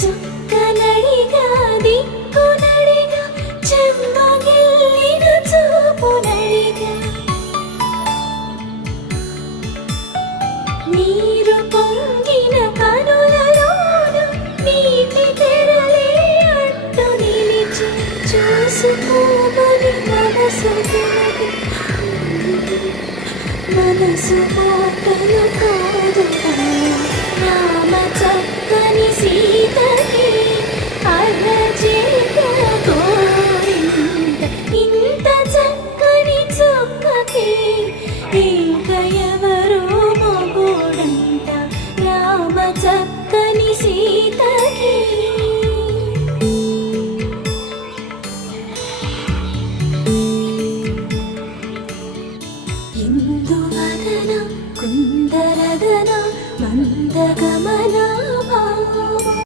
చుక్కనడిగా దిక్కునడిగా చెమ్మగిల్లిన చూపునడిగా నీరు పొంగిన కనులలోన నీటి తెరలే అడ్డు నిలిచి చూసుకోమని మనసు మాటలు కాదు రామ చక్కని సీ